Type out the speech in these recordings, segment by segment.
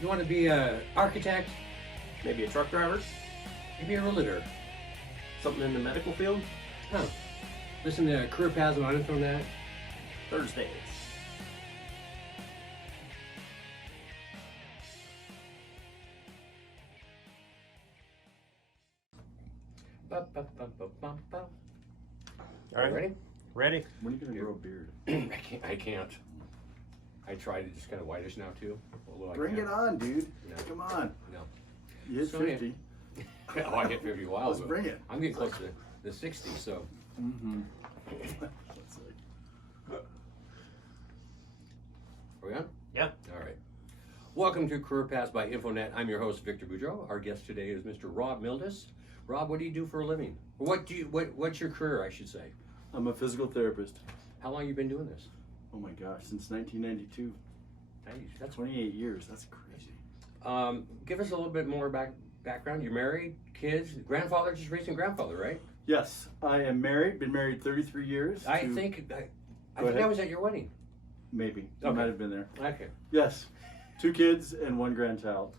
You want to be an architect, Maybe a truck driver? maybe a realtor. Something in the medical field? Huh. Listen to Career Paths Unedited on that. Thursdays. All All right. ready? Ready? When are you gonna grow a beard? I can't. I tried it, just kind of whitish now too. Although I Bring can't. it on, dude. No. Come on. No. You hit So, 50. Oh, I hit 50 a while Let's ago. bring it. I'm getting close to the 60, so. Mm-hmm. Are we on? Yeah. All right. Welcome to Career Paths by Infonet. I'm your host, Victor Boudreau. Our guest today is Mr. Rob Mildis. Rob, what do you do for a living? What's your career, I should say? I'm a physical therapist. How long you been doing this? Oh my gosh, since 1992. Nice. That's 28 years. That's crazy. Give us a little bit more background. You're married, kids, grandfather, just recent grandfather, right? Yes, I am married. Been married 33 years. I to- think Go I ahead. was at your wedding. Maybe. I Okay. might have been there. Okay. Yes. 2 kids and 1 grandchild.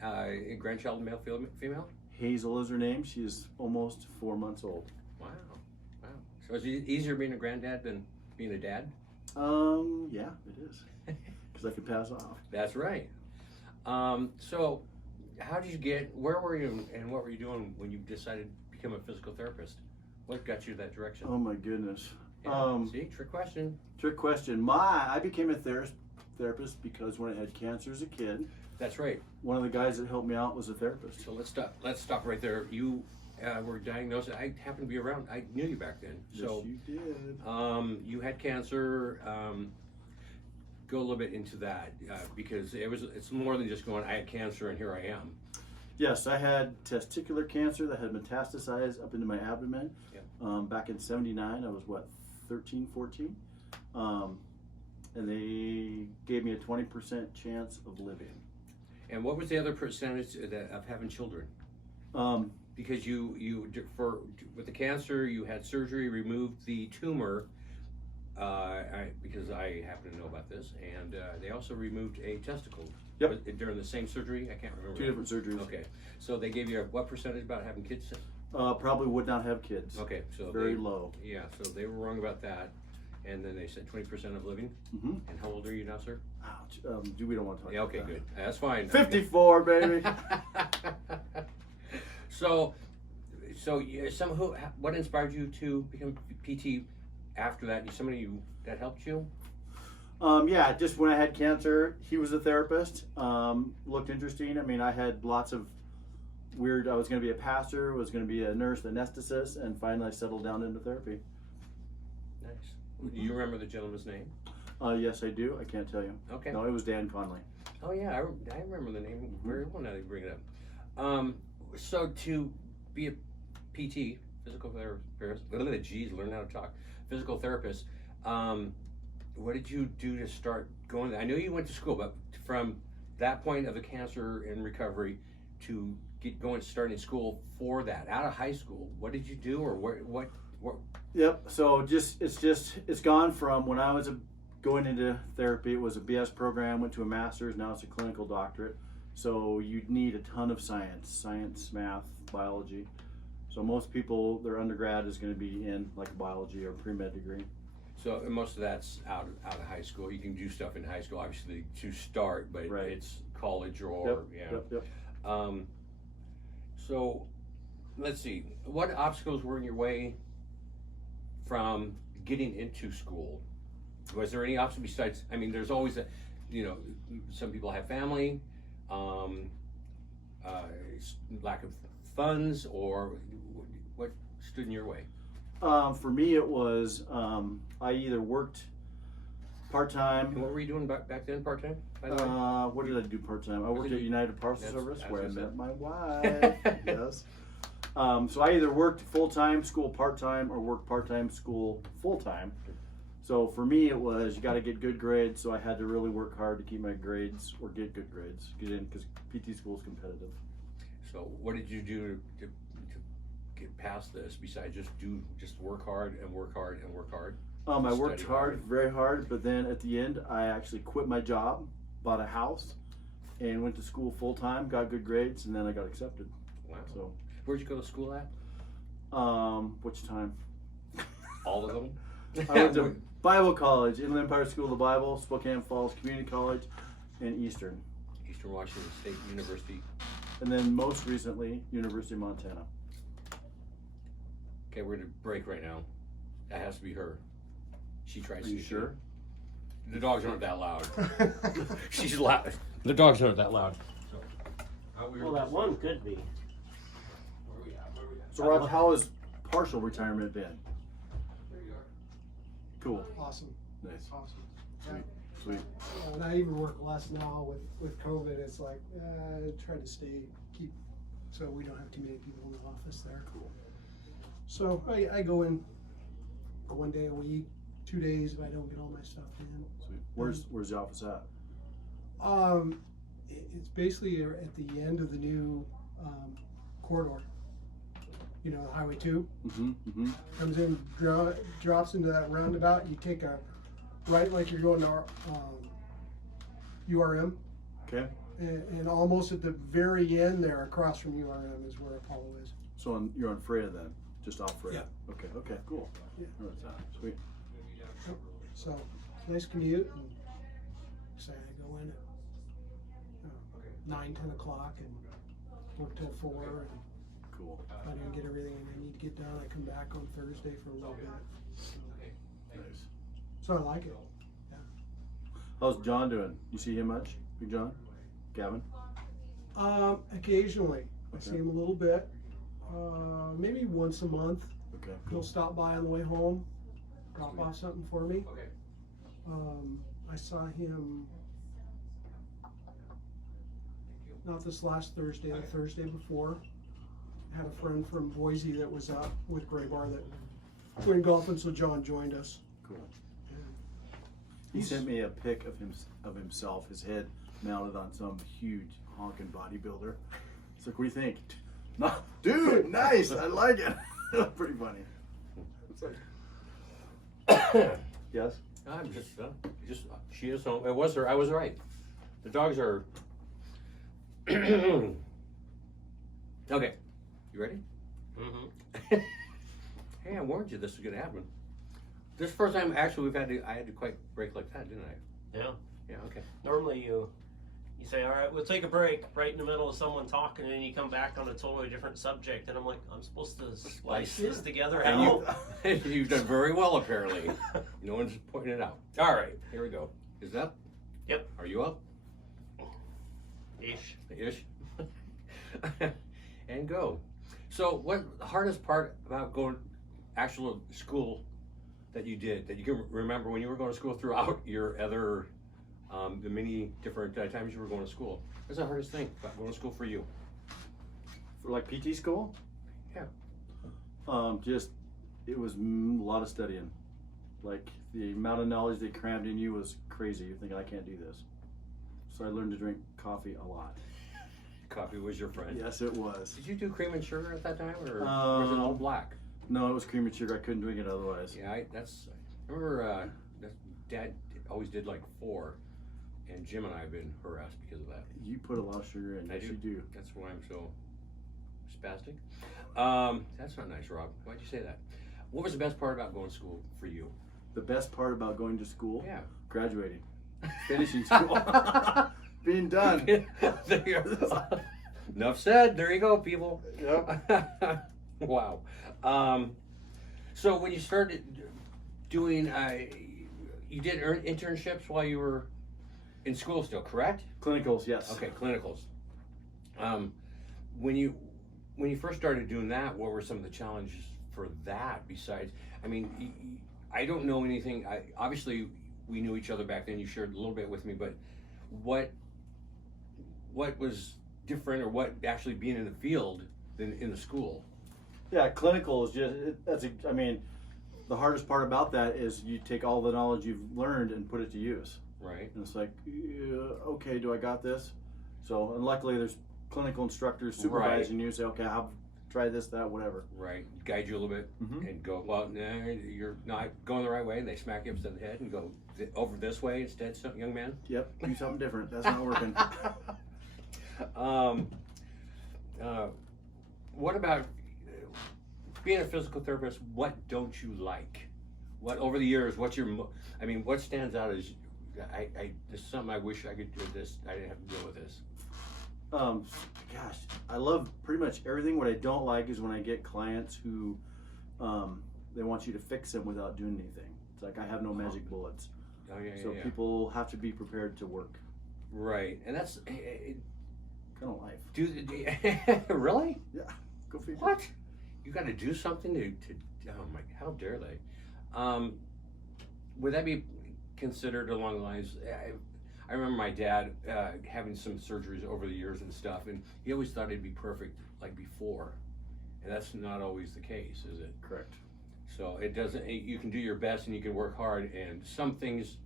A grandchild, male, female? Hazel is her name. She is almost 4 months old. Wow. Wow. So is it easier being a granddad than being a dad? Yeah, it is. Because I could pass off. That's right. So how did you where were you and what were you doing when you decided to become a physical therapist? What got you that direction? Oh my goodness. Yeah, see, trick question. Trick question. I became a therapist because when I had cancer as a kid, That's right. one of the guys that helped me out was a therapist. So let's stop right there. You were diagnosed. I happened to be around. I knew you back then. So Yes, you did. you had cancer. Go a little bit into that because it's more than just going, I had cancer and here I am. Yes, I had testicular cancer that had metastasized up into my abdomen. Yep. Back in 79, I was 13, 14. And they gave me a 20% chance of living. And what was the other percentage of having children? Because with the cancer, you had surgery, removed the tumor, because I happen to know about this, and they also removed a testicle. Yep. During the same surgery? I can't remember. 2 different surgeries. Okay. So they gave you what percentage about having kids? Probably would not have kids. Okay. So Very low. Yeah, so they were wrong about that. And then they said 20% of living. Mm-hmm. And how old are you now, sir? Ouch. We don't want to talk Yeah, about okay, that. good. That's fine. 54, baby. So what inspired you to become PT after that? Somebody that helped you? Yeah, just when I had cancer, he was a therapist. Looked interesting. I mean, I had lots of I was going to be a pastor, was going to be a nurse, anesthetist, and finally I settled down into therapy. Nice. Do you remember the gentleman's name? Yes, I do. I can't tell you. Okay. No, it was Dan Conley. Oh yeah, I remember the name very well now that you bring it up. So to be a PT, physical therapist, learn how to talk, physical therapist, what did you do to start going? I know you went to school, but from that point of the cancer and recovery to starting school for that, out of high school, what did you do, or what? Yep. So it's gone from when I was going into therapy, it was a BS program, went to a master's, now it's a clinical doctorate. So you'd need a ton of science, math, biology. So most people, their undergrad is going to be in like biology or pre-med degree. So most of that's out of high school. You can do stuff in high school, obviously, to start, but Right. it's college or Yep. So let's see. What obstacles were in your way from getting into school? Was there any obstacle besides? I mean, there's always some people have family, lack of funds, or what stood in your way? For me, it was I either worked part-time. And what were you doing back then, part-time? By the way? What did I do part-time? I worked at United Parcel Service where I met my wife. Yes. So I either worked full-time, school part-time, or worked part-time, school full-time. So for me, it was you got to get good grades. So I had to really work hard to keep my grades or get good grades, get in, because PT school is competitive. So what did you do to get past this besides just work hard and work hard and work hard? I worked hard, very hard, but then at the end, I actually quit my job, bought a house, and went to school full time, got good grades, and then I got accepted. Wow. So, Where'd you go to school at? which time? All of them? I went to Bible College, Inland Empire School of the Bible, Spokane Falls Community College, and Eastern. Eastern Washington State University. And then most recently, University of Montana. Okay, we're gonna break right now. That has to be her. She tries Are to. you sure? The dogs aren't that loud. She's loud. The dogs aren't that loud. Well, that one could be. So, Rob, how has partial retirement been? Cool. Awesome, Nice. awesome. Sweet. Sweet. And I even work less now with COVID. It's like, try to keep, so we don't have too many people in the office there. Cool. So I go in 1 day a week, 2 days if I don't get all my stuff in. Sweet. Where's the office at? It's basically at the end of the new corridor. You know, Highway 2 Mm-hmm. Mm-hmm. comes in, drops into that roundabout. You take a right like you're going to URM, Okay. and almost at the very end there, across from URM, is where Apollo is. So you're on Freya then, just off Freya. Yeah. Okay. Okay. Cool. Yeah. I know where it's at. Sweet. So nice commute. And say I go in at 9, 10 o'clock and work till 4. And Cool. if I didn't get everything I need to get done, I come back on Thursday for a little bit. Nice. So I like it. How's John doing? You see him much? Big John? Gavin? Occasionally, I Okay. see him a little bit. Maybe once a month. Okay. He'll stop by on the way home, drop off something for me. Okay. I saw him not this last Thursday, the Thursday before. Had a friend from Boise that was up with Gray Bar that went golfing, so John joined us. Cool. He sent me a pic of himself, his head mounted on some huge honking bodybuilder. It's like, what do you think? No, dude, nice. I like it. Pretty funny. It's like, yes. I'm just she is home. It was her. I was right. The dogs are. Okay, you ready? Mm-hmm. Hey, I warned you this was gonna happen. This first time, actually, I had to quite break like that, didn't I? Yeah. Yeah. Okay. Normally you say, all right, we'll take a break right in the middle of someone talking, and then you come back on a totally different subject, and I'm like, I'm supposed to splice this together. And How? you've done very well, apparently. No one's pointing it out. All right, here we go. Is that? Yep. Are you up? Ish. Ish. And go. So, what the hardest part about going actual school that you did, that you can remember when you were going to school throughout your other, the many different times you were going to school? What's the hardest thing about going to school for you? For like PT school? Yeah. Just, it was a lot of studying. Like, the amount of knowledge they crammed in you was crazy. You're thinking, I can't do this. So I learned to drink coffee a lot. Coffee was your friend. Yes, it was. Did you do cream and sugar at that time, or was it all black? No, it was cream and sugar. I couldn't drink it otherwise. Yeah, I remember Dad always did like 4, and Jim and I have been harassed because of that. You put a lot of sugar in. I Yes, do. you do. That's why I'm so spastic. That's not nice, Rob. Why'd you say that? What was the best part about going to school for you? The best part about going to school? Yeah. Graduating. Finishing school. Being done. There you go. Enough said. There you go, people. Yep. Wow. So when you started doing, you did internships while you were in school still, correct? Clinicals, yes. Okay, clinicals. When you first started doing that, what were some of the challenges for that? Besides, I mean, I don't know anything. Obviously we knew each other back then. You shared a little bit with me, but what was different, or what actually being in the field than in the school? Yeah, clinical is just, I mean, the hardest part about that is you take all the knowledge you've learned and put it to use. Right. And it's like, okay, do I got this? So, and luckily there's clinical instructors supervising you, say, okay, try this, that, whatever. Right. Guide you a little bit and go, well, no, you're not going the right way. And they smack you upside the head and go over this way instead, young man. Yep, do something different. That's not working. What about being a physical therapist? What don't you like? What over the years? What's your? I mean, what stands out as? There's something I wish I could do this. I didn't have to deal with this. Gosh, I love pretty much everything. What I don't like is when I get clients who, they want you to fix them without doing anything. It's like I have no magic bullets. Oh yeah, So yeah. people have to be prepared to work. Right, and that's Kind of life. really? Yeah. Go figure. What? You got to do something to. Oh my! How dare they? Would that be considered along the lines? I remember my dad having some surgeries over the years and stuff, and he always thought it'd be perfect like before, and that's not always the case, is it? Correct. So it doesn't. You can do your best and you can work hard, and some things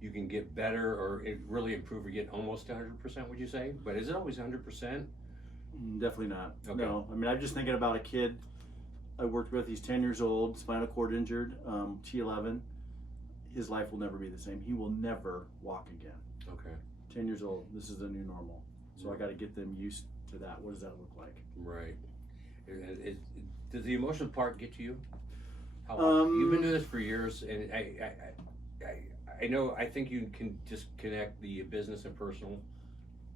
you can get better or really improve or get almost 100%. Would you say? But is it always 100%? Definitely not. Okay. No. I mean, I'm just thinking about a kid I worked with. He's 10 years old, spinal cord injured, T11. His life will never be the same. He will never walk again. Okay. 10 years old. This is the new normal. So I got to get them used to that. What does that look like? Right. Does the emotional part get to you? How long? You've been doing this for years, and I know. I think you can just connect the business and personal.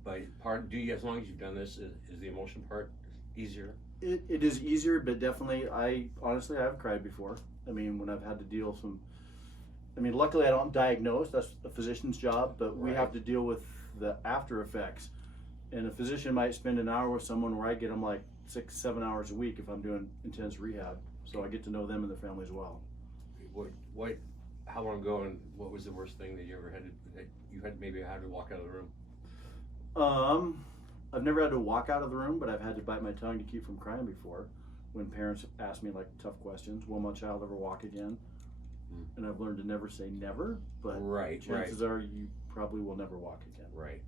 But as long as you've done this, is the emotion part easier? It is easier, but definitely, honestly, I've cried before. I mean, when I've had to deal with luckily I don't diagnose, that's a physician's job, but we have to deal with the after effects. And a physician might spend an hour with someone where I get them like 6-7 hours a week if I'm doing intense rehab. So I get to know them and their family as well. How long ago, and what was the worst thing that you ever had to walk out of the room? I've never had to walk out of the room, but I've had to bite my tongue to keep from crying before. When parents ask me like tough questions, will my child ever walk again? And I've learned to never say never, but chances are you probably will never walk again. Right.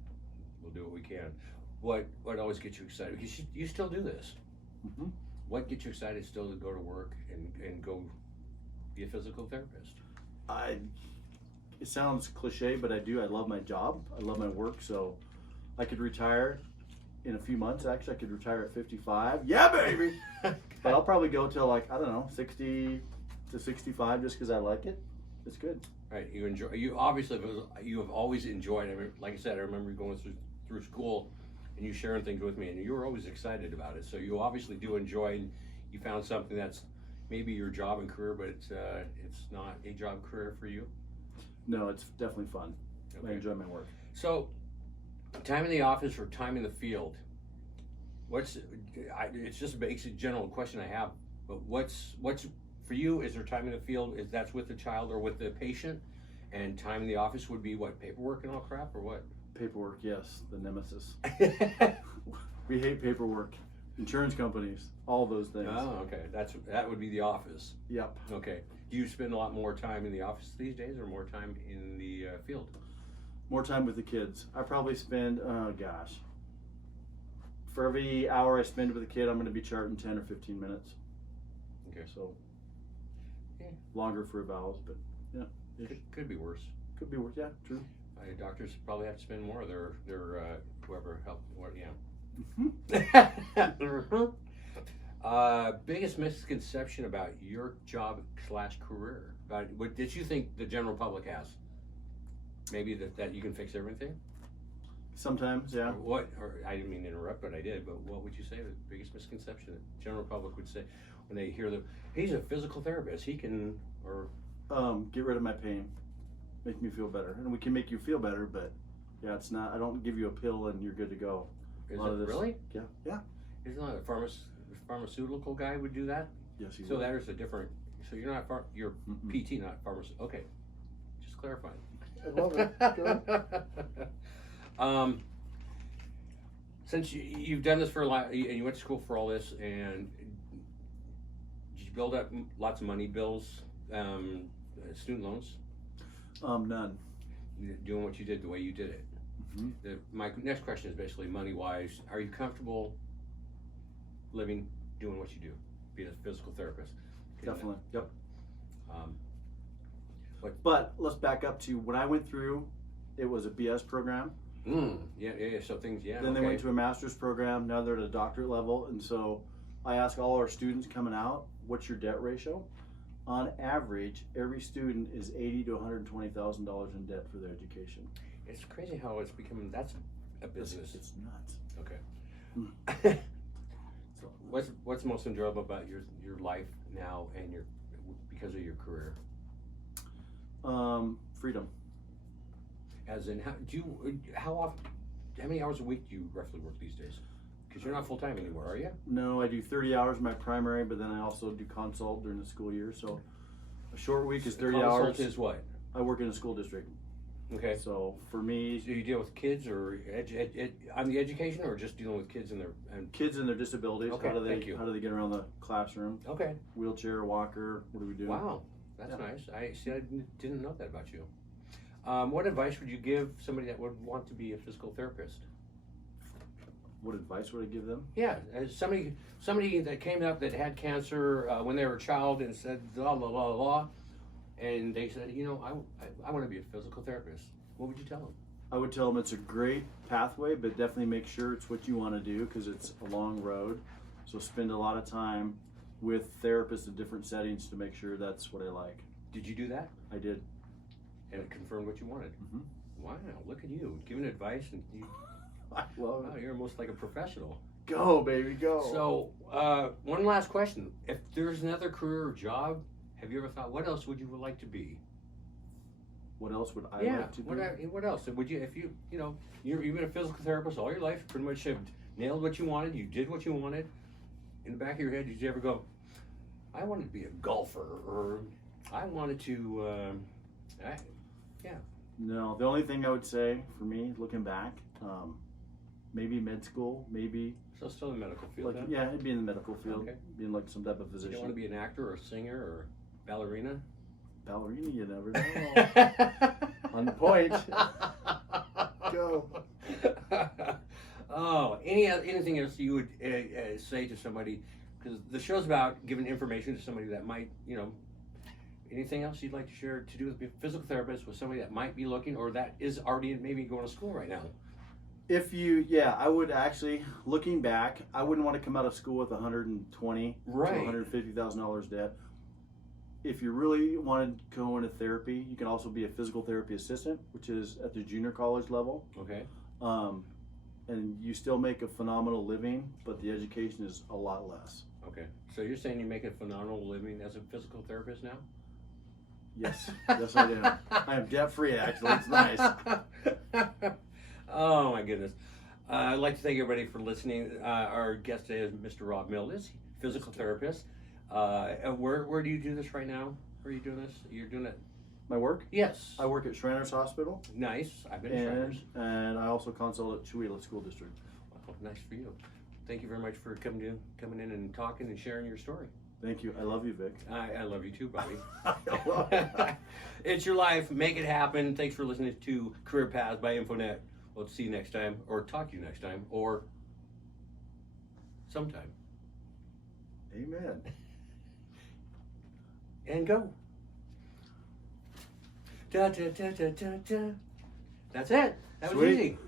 We'll do what we can. What always gets you excited? Because you still do this. Mm-hmm. What gets you excited still to go to work and go be a physical therapist? It sounds cliche, but I do. I love my job. I love my work. So I could retire in a few months. Actually, I could retire at 55. Yeah, baby. But I'll probably go till like, I don't know, 60 to 65 just because I like it. It's good. Right. You obviously you have always enjoyed it. I mean, like I said, I remember you going through school and you sharing things with me, and you were always excited about it. So you obviously do enjoy, and you found something that's maybe your job and career, but it's not a job career for you. No, it's definitely fun. Okay. I enjoy my work. So, time in the office or time in the field? It's just a basic general question I have, but what's for you? Is there time in the field? Is that's with the child or with the patient? And time in the office would be what, paperwork and all crap, or what? Paperwork, yes, the nemesis. We hate paperwork. Insurance companies, all those things. Oh, okay. That would be the office. Yep. Okay. Do you spend a lot more time in the office these days, or more time in the field? More time with the kids. I probably spend, for every hour I spend with a kid, I'm going to be charting 10 or 15 minutes. Okay. So, yeah. Longer for vowels, but yeah. Could be worse. Could be worse, yeah, true. Doctors probably have to spend more of their whoever helped, biggest misconception about your job / career? What did you think the general public has? Maybe that you can fix everything? Sometimes, yeah. Or I didn't mean to interrupt, but I did. But what would you say the biggest misconception the general public would say when they hear he's a physical therapist, he can, or get rid of my pain, make me feel better, and we can make you feel better, but yeah, it's not. I don't give you a pill and you're good to go. Is it really? Yeah, yeah. Isn't that a pharmaceutical guy would do that? Yes, he So would. that is a different. So you're not you're PT, not pharmaceutical. Okay, just clarifying. I love it. Good. Since you've done this for a lot, and you went to school for all this, and did you build up lots of money, bills, student loans? None. Doing what you did the way you did it. Mm-hmm. My next question is basically money-wise. Are you comfortable doing what you do, being a physical therapist? Definitely. Yep. But But let's back up to when I went through. It was a BS program. Yeah. So things, yeah. Then they went to a master's program. Now they're at a doctorate level. And so I ask all our students coming out, what's your debt ratio? On average, every student is $80,000 to $120,000 in debt for their education. It's crazy how it's becoming. That's a business. It's nuts. Okay. What's most enjoyable about your life now and because of your career? Freedom. As in, how many hours a week do you roughly work these days? Because you're not full time anymore, are you? No, I do 30 hours in my primary, but then I also do consult during the school year. So a short week is 30 Consult hours. is what? I work in a school district. Okay. So for me, Do you deal with kids or on the education, or just dealing with kids and kids and their disabilities. Okay, How do thank you. they get around the classroom? Okay. Wheelchair, walker. What do we do? Wow, that's Yeah. nice. I didn't know that about you. What advice would you give somebody that would want to be a physical therapist? What advice would I give them? Yeah, as somebody that came up that had cancer when they were a child and said blah blah blah blah, and they said, I want to be a physical therapist. What would you tell them? I would tell them it's a great pathway, but definitely make sure it's what you want to do because it's a long road. So spend a lot of time with therapists in different settings to make sure that's what I like. Did you do that? I did. And it confirmed what you wanted. Mhm. Wow, look at you giving advice, and I love wow, it. you're almost like a professional. Go, baby, go. So, one last question: if there's another career or job, have you ever thought what else would you like to be? What else would I like to do? What else would you? If you've been a physical therapist all your life, pretty much have nailed what you wanted. You did what you wanted. In the back of your head, did you ever go, I wanted to be a golfer, or I wanted to? No, the only thing I would say for me, looking back, maybe med school, maybe So still in the medical field. like Huh? it'd be in the medical field, Okay. being like some type of You physician. don't want to be an actor or a singer or ballerina. Ballerina, you never know. On point. Go. Oh, anything else you would say to somebody? Because the show's about giving information to somebody that might, anything else you'd like to share to do with a physical therapist with somebody that might be looking or that is already maybe going to school right now? I would actually, looking back, I wouldn't want to come out of school with $120,000 Right. to $150,000 debt. If you really want to go into therapy, you can also be a physical therapy assistant, which is at the junior college level. Okay. And you still make a phenomenal living, but the education is a lot less. Okay. So you're saying you make a phenomenal living as a physical therapist now? Yes, yes I do. I am debt free actually. It's nice. Oh my goodness. I'd like to thank everybody for listening. Our guest today is Mr. Rob Mildes, physical therapist. Where do you do this right now? Where are you doing this? You're doing it? My work? Yes. I work at Shriners Hospital. Nice. I've been to Shriners. And I also consult at Chewelah School District. Oh, nice for you. Thank you very much for coming in and talking and sharing your story. Thank you. I love you, Vic. I love you too, buddy. I love you. It's your life. Make it happen. Thanks for listening to Career Paths by Infonet. We'll see you next time, or talk to you next time, or sometime. Amen. And go. Da, da, da, da, da, da. That's it. That was Sweet. easy.